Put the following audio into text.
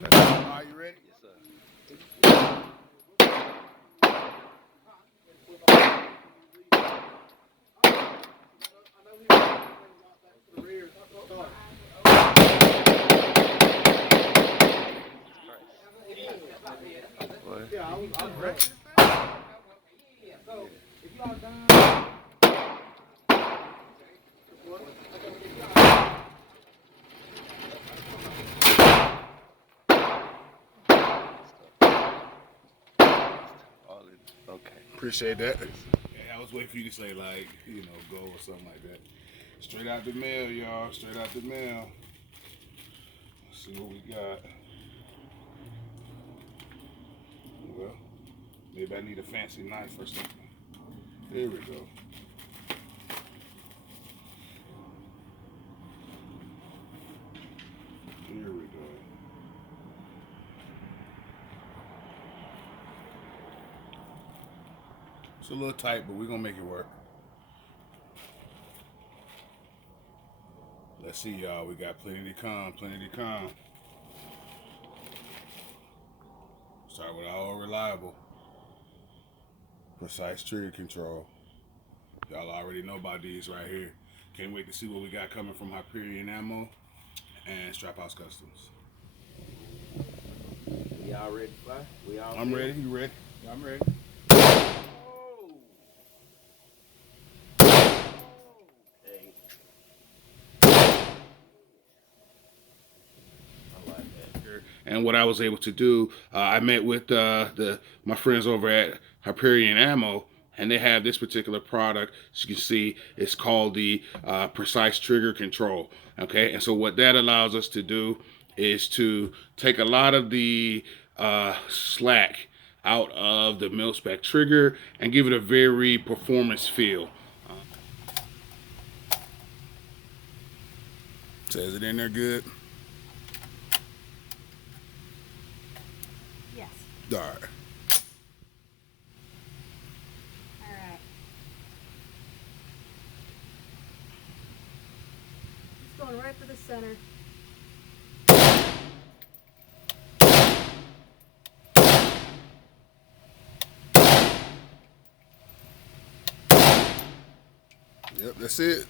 Are you ready? Yes, sir. What? Yeah, I'm ready. All in. Okay. Appreciate that. Yeah, I was waiting for you to say like, go or something like that. Straight out the mail, y'all. Straight out the mail. Let's see what we got. Well, maybe I need a fancy knife or something. There we go. Here we go. It's a little tight, but we're gonna make it work. Let's see, y'all. We got plenty to come, plenty to come. Start with our reliable, precise trigger control. Y'all already know about these right here. Can't wait to see what we got coming from Hyperion Ammo and Strap House Customs. We all ready to fly? We all I'm ready. You ready? I'm ready. Hey. I like that. And what I was able to do, I met with my friends over at Hyperion Ammo, and they have this particular product. As you can see, it's called the Precise Trigger Control. Okay, and so what that allows us to do is to take a lot of the slack out of the mil-spec trigger and give it a very performance feel. Says it in there good? Yes. All right. All right. Just going right for the center. Yep, that's it.